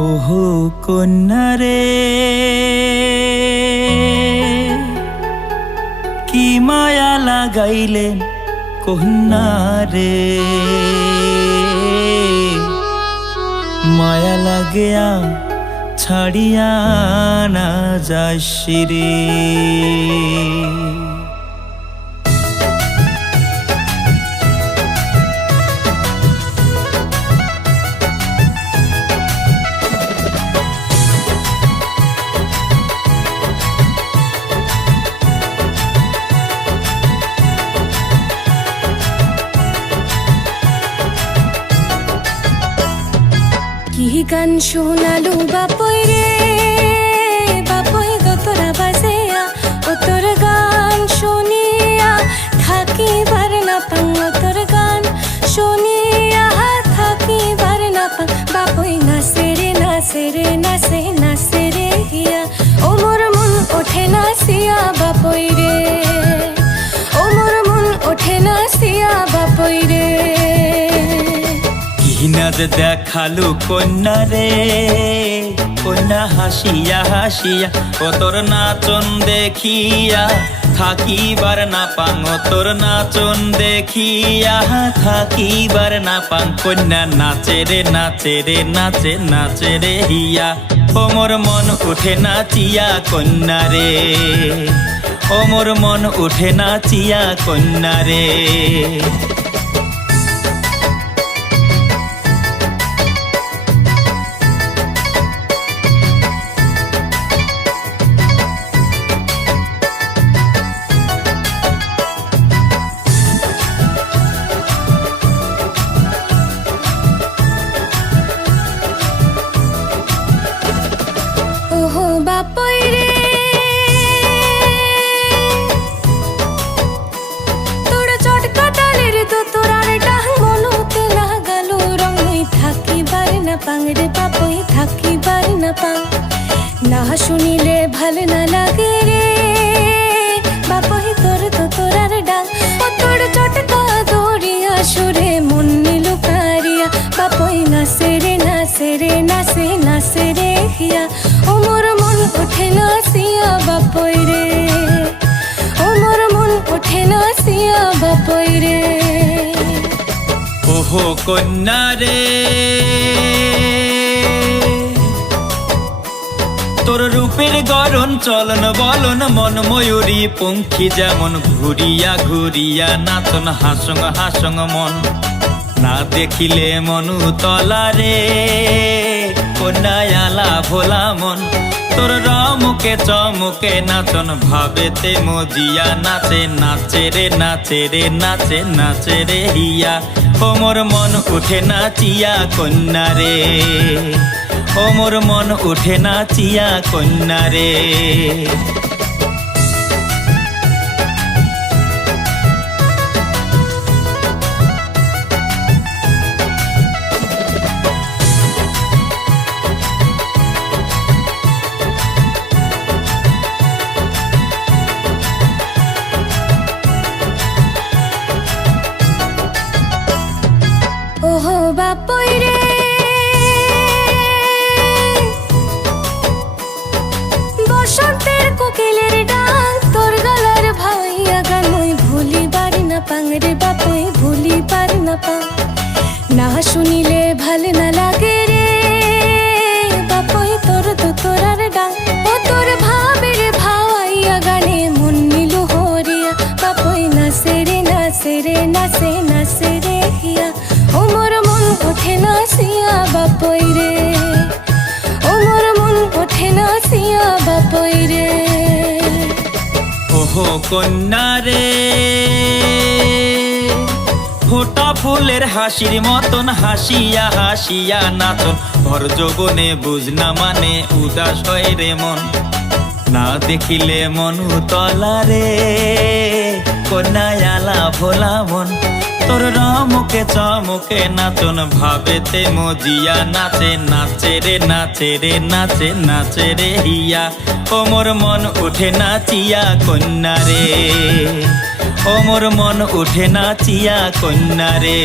ওহো কন্যা রে, কি মায়া লাগাইলেন কন্যা রে। মায়া লাগিয়া ছাড়িয়া না যাসি রে। কি গান শোনালু বাপই রে, বাপই দোতরা বাজেয়া ও তোর গান শুনিয়া থাকিবার না পাং। ও তোর গান শুনিয়া থাকিবার না পাং। বাপই নাচে রে নাচে রে নাচে নাচে রে হিয়া, ও মোর মন ওঠে নাচিয়া বাপই রে। ও মোর মন ওঠে নাচিয়া বাপই রে। নাচ দেখালু কন্যা রে, কন্যা হাসিয়া হাসিয়া ও তোর নাচন দেখিয়া থাকিবার না পাং। ও তোর নাচন দেখিয়া থাকিবার না পাং। কন্যা নাচে রে নাচে রে নাচে নাচে রে হিয়া, ও মোর মন উঠে নাচিয়া কন্যা রে। ও মোর মন উঠে নাচিয়া কন্যা রে। ওহো বাপই রে, তোর চটকা তালের দোতরার ডাং মনুতে লাগালো রং। মুই থাকিবার না পাং রে বাপই থাকিবার না পাং। না শুনিলে ভাল না লাগে রে বাপই তোর দোতরার ডাং। ও তোর চটকা দরিয়া সুরে মন নিলু কারিয়া, বাপই নাচে রে নাচে রে নাচে নাচে রে হিয়া, ও মোর মন ওঠে নাচিয়া বাপই রে। ও মোর মন ওঠে নাচিয়া বাপই রে। ওহো কন্যা রে, তোর রূপের গরণ চলন বলন মন ময়ূরী পঙ্খী যেমন ঘুরিয়া ঘুরিয়া নাচন হাসং হাসং মন। না দেখিলে মনু তলা রে, কন্যায়ালা ভোলা মন। তোর রমুকে চমুকে নাচন ভাবেতে মজিয়া নাচে নাচে রে নাচে রে নাচে নাচে রে হিয়া, ও মোর মন উঠে নাচিয়া কন্যা রে। ও মোর মন উঠে নাচিয়া কন্যা রে। ওহো বাপই রে, বসন্তের কোকিলের ডাং তোর গলার ভাইয়া গান। মুই ভুলিবার না পাং রে বাপই ভুলিবার না পাং। না শুনিলে ভাল না লাগে রে বাপই তোর দোতরার ডাং। ও তোর ভাবের ভাওয়াইয়া গানে মন নিলু হরিয়া, বাপই নাচে রে নাচে রে নাচে নাচে রে হিয়া, ও মোর মন ওঠে নাচিয়া বাপই রে। ও মোর মন ওঠে নাচিয়া বাপই রে। ওহো কন্যা রে, ফোটা ফুলের হাসির মতন হাসিয়া হাসিয়া নাচন। ভর যৌবনে বুঝ না মানে উদাস হয় রে মন। না দেখিলে মনু তলা রে, কন্যায়ালা ভোলা মন। তোর রমুকে চমুকে নাচন ভাবেতে মজিয়া নাচে নাচে রে নাচে রে নাচে নাচে রে হিয়া, ও মোর মন উঠে নাচিয়া কন্যা রে। ও মোর মন উঠে নাচিয়া কন্যা রে।